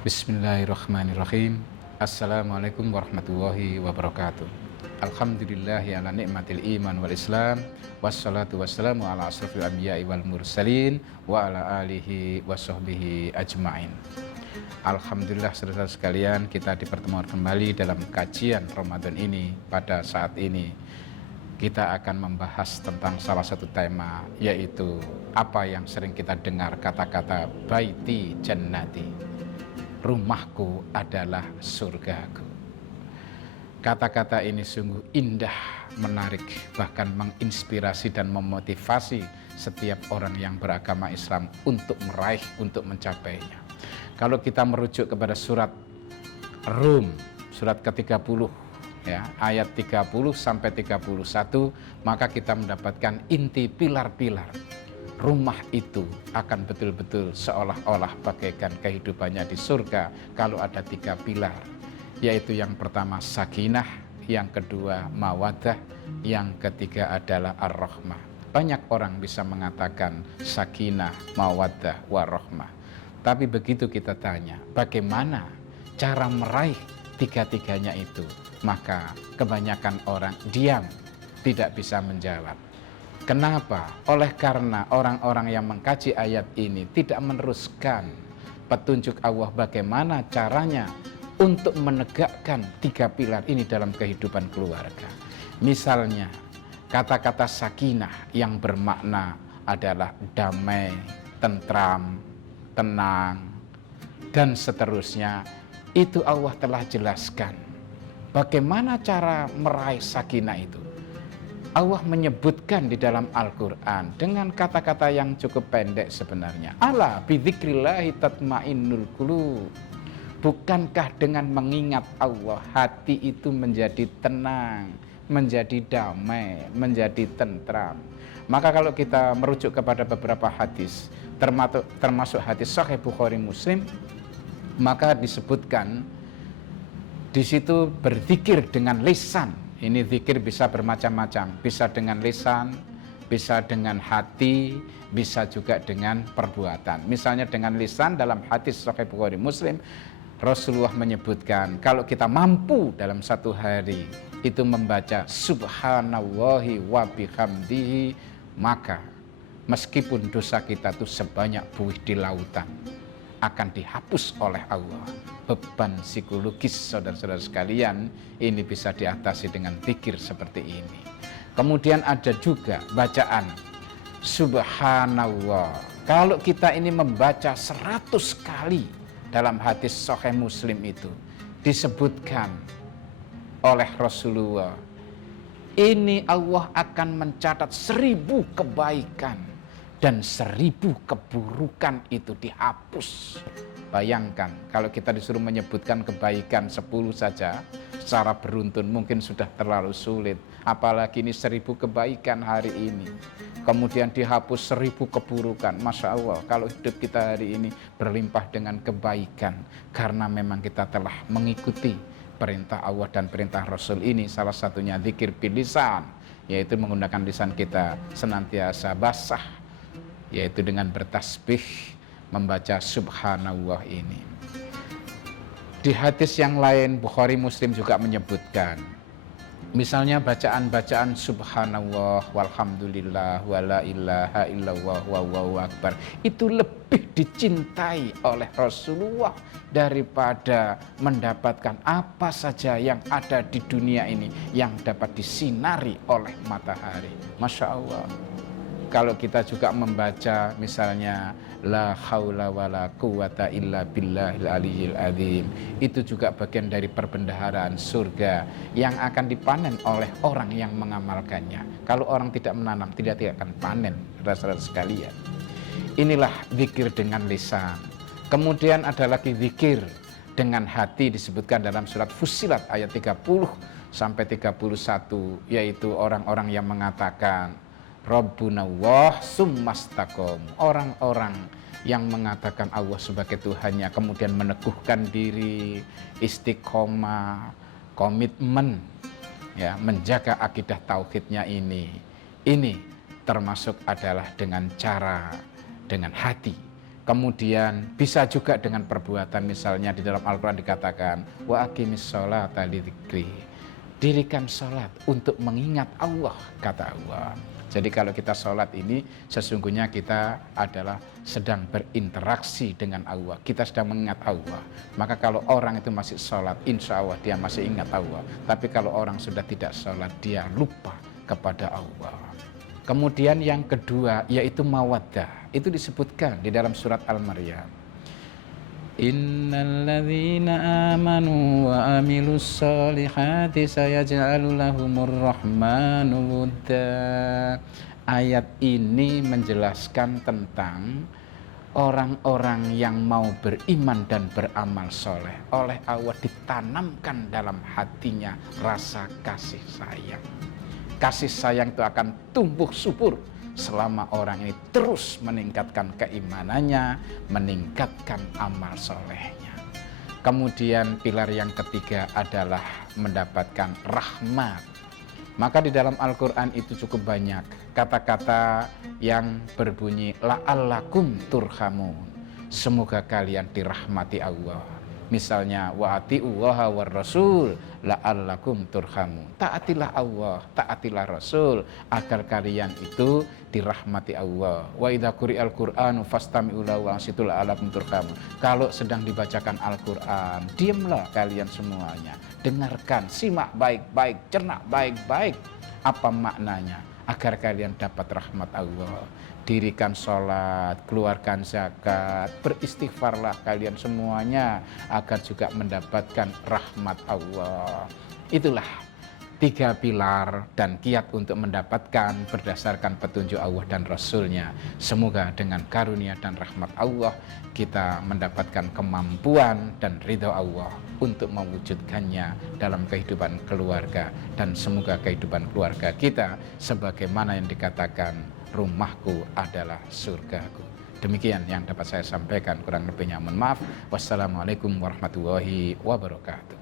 Bismillahirrahmanirrahim. Assalamualaikum warahmatullahi wabarakatuh. Alhamdulillahi ala ni'matil iman wal islam. Wassalatu wassalamu ala asrafil anbiya'i wal mursalin wa ala alihi wa sahbihi ajma'in. Alhamdulillah saudara sekalian, kita dipertemukan kembali dalam kajian Ramadan ini. Pada saat ini kita akan membahas tentang salah satu tema, yaitu apa yang sering kita dengar, kata-kata baiti jannati, rumahku adalah surgaku. Kata-kata ini sungguh indah, menarik, bahkan menginspirasi dan memotivasi setiap orang yang beragama Islam untuk meraih, untuk mencapainya. Kalau kita merujuk kepada surat Rum, surat ke-30, ya, ayat 30 sampai 31, maka kita mendapatkan inti pilar-pilar rumah itu akan betul-betul seolah-olah bagaikan kehidupannya di surga kalau ada 3 pilar, yaitu yang pertama sakinah, yang kedua mawaddah, yang ketiga adalah ar-rahmah. Banyak orang bisa mengatakan sakinah, mawaddah, warahmah, tapi begitu kita tanya bagaimana cara meraih tiga-tiganya itu, maka kebanyakan orang diam, tidak bisa menjawab. Kenapa? Oleh karena orang-orang yang mengkaji ayat ini tidak meneruskan petunjuk Allah bagaimana caranya untuk menegakkan 3 pilar ini dalam kehidupan keluarga. Misalnya, kata-kata sakinah yang bermakna adalah damai, tentram, tenang, dan seterusnya. Itu Allah telah jelaskan. Bagaimana cara meraih sakinah itu? Allah menyebutkan di dalam Al-Quran dengan kata-kata yang cukup pendek sebenarnya. Ala bidzikrillahi tatmainnul qulub. Bukankah dengan mengingat Allah hati itu menjadi tenang, menjadi damai, menjadi tentram. Maka kalau kita merujuk kepada beberapa hadis, termasuk hadis Sahih Bukhari Muslim, maka disebutkan di situ berzikir dengan lisan. Ini zikir bisa bermacam-macam, bisa dengan lisan, bisa dengan hati, bisa juga dengan perbuatan. Misalnya dengan lisan, dalam hadis Sahih Bukhari Muslim, Rasulullah menyebutkan kalau kita mampu dalam satu hari itu membaca subhanallahi wa bihamdihi, maka meskipun dosa kita itu sebanyak buih di lautan, akan dihapus oleh Allah. Beban psikologis saudara-saudara sekalian ini bisa diatasi dengan zikir seperti ini. Kemudian ada juga bacaan subhanallah. Kalau kita ini membaca 100 kali dalam hadis Sahih Muslim itu disebutkan oleh Rasulullah, ini Allah akan mencatat 1000 kebaikan dan 1000 keburukan itu dihapus. Bayangkan kalau kita disuruh menyebutkan kebaikan 10 saja secara beruntun mungkin sudah terlalu sulit, apalagi ini 1000 kebaikan hari ini, kemudian dihapus 1000 keburukan. Masya Allah, kalau hidup kita hari ini berlimpah dengan kebaikan karena memang kita telah mengikuti perintah Allah dan perintah Rasul ini. Salah satunya zikir bil lisan, yaitu menggunakan lisan kita senantiasa basah, yaitu dengan bertasbih, membaca subhanallah ini. Di hadis yang lain Bukhari Muslim juga menyebutkan, misalnya bacaan-bacaan subhanallah walhamdulillah wala ilaha illallah wallahu akbar, itu lebih dicintai oleh Rasulullah daripada mendapatkan apa saja yang ada di dunia ini yang dapat disinari oleh matahari. Masya Allah. Kalau kita juga membaca misalnya la haula wala quwata illa billahil aliyyil azim, itu juga bagian dari perbendaharaan surga yang akan dipanen oleh orang yang mengamalkannya. Kalau orang tidak menanam, tidak akan panen, saudara-saudara sekalian. Inilah zikir dengan lisan. Kemudian ada lagi zikir dengan hati, disebutkan dalam surat Fussilat ayat 30 sampai 31, yaitu orang-orang yang mengatakan Rabbuna Allah summastaqom, orang-orang yang mengatakan Allah sebagai Tuhannya, kemudian meneguhkan diri, istiqomah, komitmen, ya, menjaga akidah tauhidnya ini termasuk adalah dengan cara, dengan hati. Kemudian bisa juga dengan perbuatan, misalnya di dalam Al-Quran dikatakan wa aqimis sholata lidzikri, dirikan sholat untuk mengingat Allah, kata Allah. Jadi kalau kita sholat ini sesungguhnya kita adalah sedang berinteraksi dengan Allah, kita sedang mengingat Allah. Maka kalau orang itu masih sholat, insya Allah dia masih ingat Allah. Tapi kalau orang sudah tidak sholat, dia lupa kepada Allah. Kemudian yang kedua yaitu mawaddah. Itu disebutkan di dalam surat Al-Maryam. Innalladzina amanu wa amilus solihati sayaj'alu lahumur rahmanu wudda. Ayat ini menjelaskan tentang orang-orang yang mau beriman dan beramal soleh. Oleh Allah ditanamkan dalam hatinya rasa kasih sayang. Kasih sayang itu akan tumbuh subur selama orang ini terus meningkatkan keimanannya, meningkatkan amal solehnya. Kemudian pilar yang ketiga adalah mendapatkan rahmat. Maka di dalam Al-Quran itu cukup banyak kata-kata yang berbunyi la'allakum turhamun, semoga kalian dirahmati Allah. Misalnya wa atiullaha war rasul la'allakum turhamun, taatilah Allah, taatilah Rasul agar kalian itu dirahmati Allah. Wa idza quri'al qur'anu fastami'u lahu wa ansitu la'allakum turhamun. Kalau sedang dibacakan Al-Qur'an, diamlah kalian semuanya, dengarkan, simak baik-baik, cerna baik-baik apa maknanya agar kalian dapat rahmat Allah. Dirikan sholat, keluarkan zakat, beristighfarlah kalian semuanya agar juga mendapatkan rahmat Allah. Itulah 3 pilar dan kiat untuk mendapatkan berdasarkan petunjuk Allah dan Rasulnya. Semoga dengan karunia dan rahmat Allah kita mendapatkan kemampuan dan ridha Allah untuk mewujudkannya dalam kehidupan keluarga. Dan semoga kehidupan keluarga kita sebagaimana yang dikatakan, rumahku adalah surgaku. Demikian yang dapat saya sampaikan, kurang lebihnya mohon maaf. Wassalamualaikum warahmatullahi wabarakatuh.